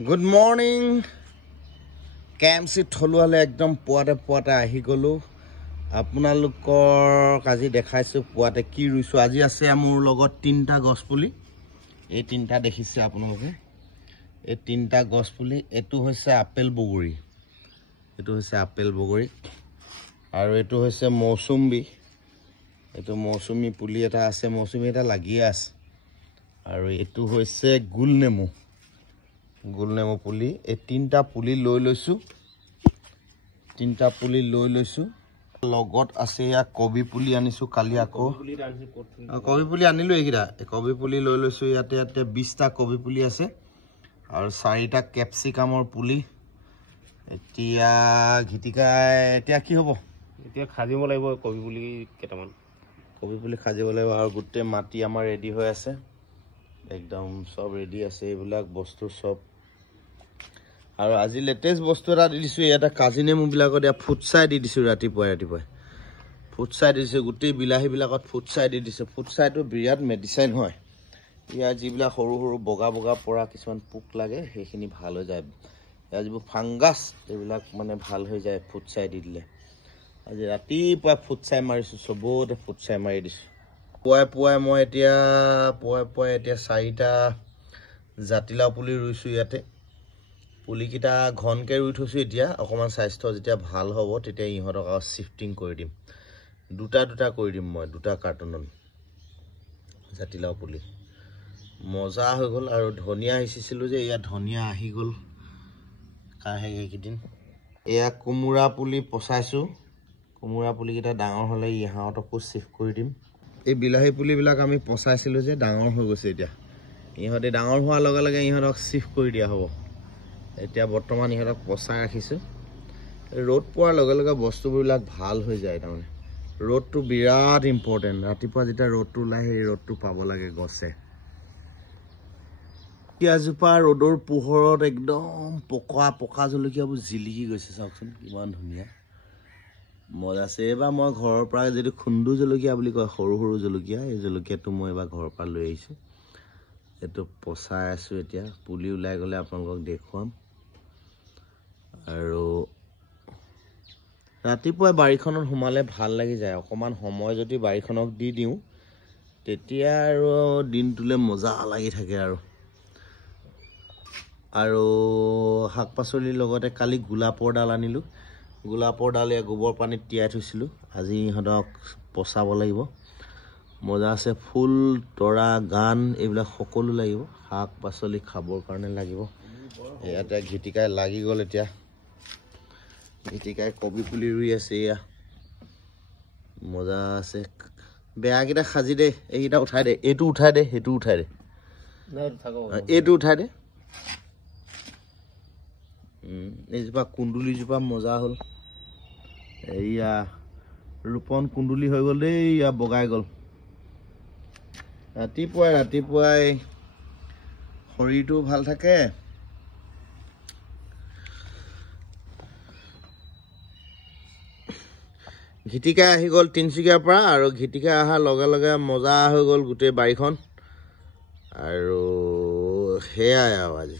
Good morning. KMC থলুৱালে একদম পুৱাতে আহি গলো আপোনালোকৰ কাজি দেখাইছো পুৱাতে কি ৰুইছো আজি আছে মোৰ লগত তিনটা গছপুলি এই তিনটা দেখিছে আপোনালোকে এই তিনটা গছপুলি এটো হৈছে আপেল বগৰী আৰু এটো হৈছে মৌসুমী এটো মৌসুমী পুলি এটা আছে মৌসুমী এটা লাগি আছে আৰু এটো হৈছে গুলনেমু পুলি এই তিনটা পুলি লৈ লৈছো লগত আছে ইয়া কবি পুলি আনিছো কালি আকৌ কবি পুলি আনিলো এইকিটা কবি পুলি লৈ লৈছো ইয়াতে 20টা কবি পুলি আছে আৰু 4টা ক্যাপসিকামৰ পুলি এতিয়া ঘিটিকাই এতিয়া কি হ'ব এতিয়া খাজিব লাগিব কবি পুলি কেটামান কবি পুলি খাজিব লাগিব আৰু গুটে মাটি আমাৰ ৰেডি হৈ আছে একদম সব ৰেডি আছে এইবিলাক বস্তু সব আৰু আজি লেটেস্ট বস্তু এটা দিছো এটা কাজিনেমু বিলাকত দিয়া ফুটছাই দি দিছো ৰাতিপুৱা ফুটছাই দিছো গুটি বিলাহি বিলাকত ফুটছাই দি দিছো ফুটছাইটো বিৰাট মেডিচিন হয় ইয়া জিবিলা সৰু বগা পৰা কিছুমান পোক লাগে সেইখিনি ভাল হৈ যায় ইয়া জিবু ফাংগাস এইবিলাক মানে ভাল হৈ যায় ফুটছাই দি দিলে আজি ৰাতিপুৱা ফুটছাই মাৰিছো সবতে ফুটছাই মাৰি দিছো পুৱাই মই এতিয়া 4টা জাতিলাও পুলি ৰুইছো ইয়াতে পুলিকিটা ঘনকে ৰুই থৈছো এতিয়া অকমান স্বাস্থ্য যেতিয়া ভাল হ'ব তেতিয়া ইহঁতক শিফটিং কৰি দিম দুটা কৰি দিম মই দুটা কাৰ্টুনত জাতিলাও পুলি মজা হৈ গল আৰু ধনিয়া হিচিছিলো যে ইয়া ধনিয়া আহি গল কাহে এইকিদিন এয়া কুমুৰা পুলি পচাইছো কুমুৰা পুলিকিটা ডাঙৰ হলে ইহঁতকো শিফট কৰি দিম এই বিলাহি পুলিবিলাক আমি পচাইছিলো যে ডাঙৰ হৈ গৈছে এতিয়া ইহঁতে ডাঙৰ হোৱাৰ লগে ইহঁতক শিফট কৰি দিয়া হ'ব এতিয়া বৰ্তমান ইহঁতক পচাই ৰাখিছো ৰ'দ পোৱাৰ লগে বস্তুবিলাক ভাল হৈ যায় তাৰমানে ৰ'দটো বিৰাট ইম্পৰ্টেন্ট ৰাতিপুৱা যেতিয়া ৰ'দটো ওলাই সেই ৰ'দটো পাব লাগে গছে পিয়াজোপা ৰ'দৰ পোহৰত একদম পকা জলকীয়াবোৰ জিলিকি গৈছে চাওকচোন কিমান ধুনীয়া মজা আছে এবাৰ মই ঘৰৰ পৰা যেটো খুন্দু জলকীয়া বুলি কয় সৰু জলকীয়া এই জলকীয়াটো মই এবাৰ ঘৰৰ পৰা লৈ আহিছো এটো পচাই আছো এতিয়া পুলি ওলাই গলে আপোনালোকক দেখুৱাম আৰু ৰাতিপুৱা বাৰীখনত হুমালে ভাল লাগি যায় অকমান সময় যদি বাৰীখনক দি দিও তেতিয়া আৰু দিনটোলে মজা লাগি থাকে আৰু শাকপাচলিৰ লগতে কালি গোলাপৰ ডাল আনিলো গোলাপৰ ডালে গোবৰ পানীত তিয়াই থৈছিলো আজি ইহঁতক পচাব লাগিব মজা আছে ফুল তৰা গান এইবিলাক সকলো লাগিব শাকপাচলি খাবৰ কাৰণে লাগিব ইয়াতে ঘিটিকাই লাগি গল এতিয়া ঘিটিকাই কবি পুলি ৰুই আছে ইয়া মজা আছে বেয়াকিটা খাজি দে এইকিটা উঠাই দে এইটো উঠাই দে হেতু উঠাই দে এইটো উঠাই দে এইজোপা কুন্দুলি জোপা মজা হল এয়া ৰূপন কুন্দুলি হৈ গল দেই ইয়া বগাই গল ৰাতিপুৱাই শৰীৰটো ভাল থাকে ঘিটিকা আহি গল তিনচুকীয়াৰ পৰা আৰু ঘিটিকা আহাৰ লগে মজা হৈ গল গোটেই বাৰীখন আৰু হেয়াই আজি